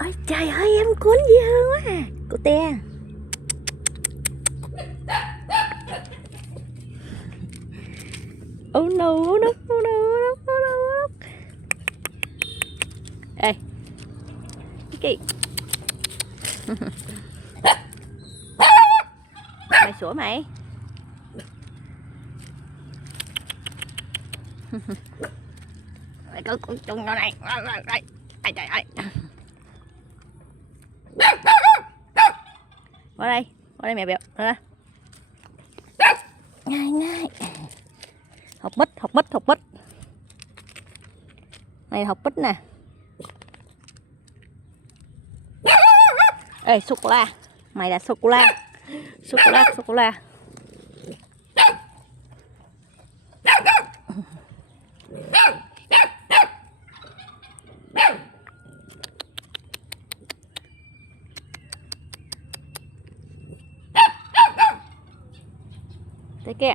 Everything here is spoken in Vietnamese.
Ôi trời ơi, em cuốn dễ thương quá à. Cô te. Oh no, oh no, oh no, oh no, oh no. Ê Kiki. Mày sủa mày. Mày có con chung nó này. Ai trời ơi. Qua đây mẹ bẹo ra. Ngay học bích này, học bích nè. Ê sô cô la, mày là sô cô la. Thế kia.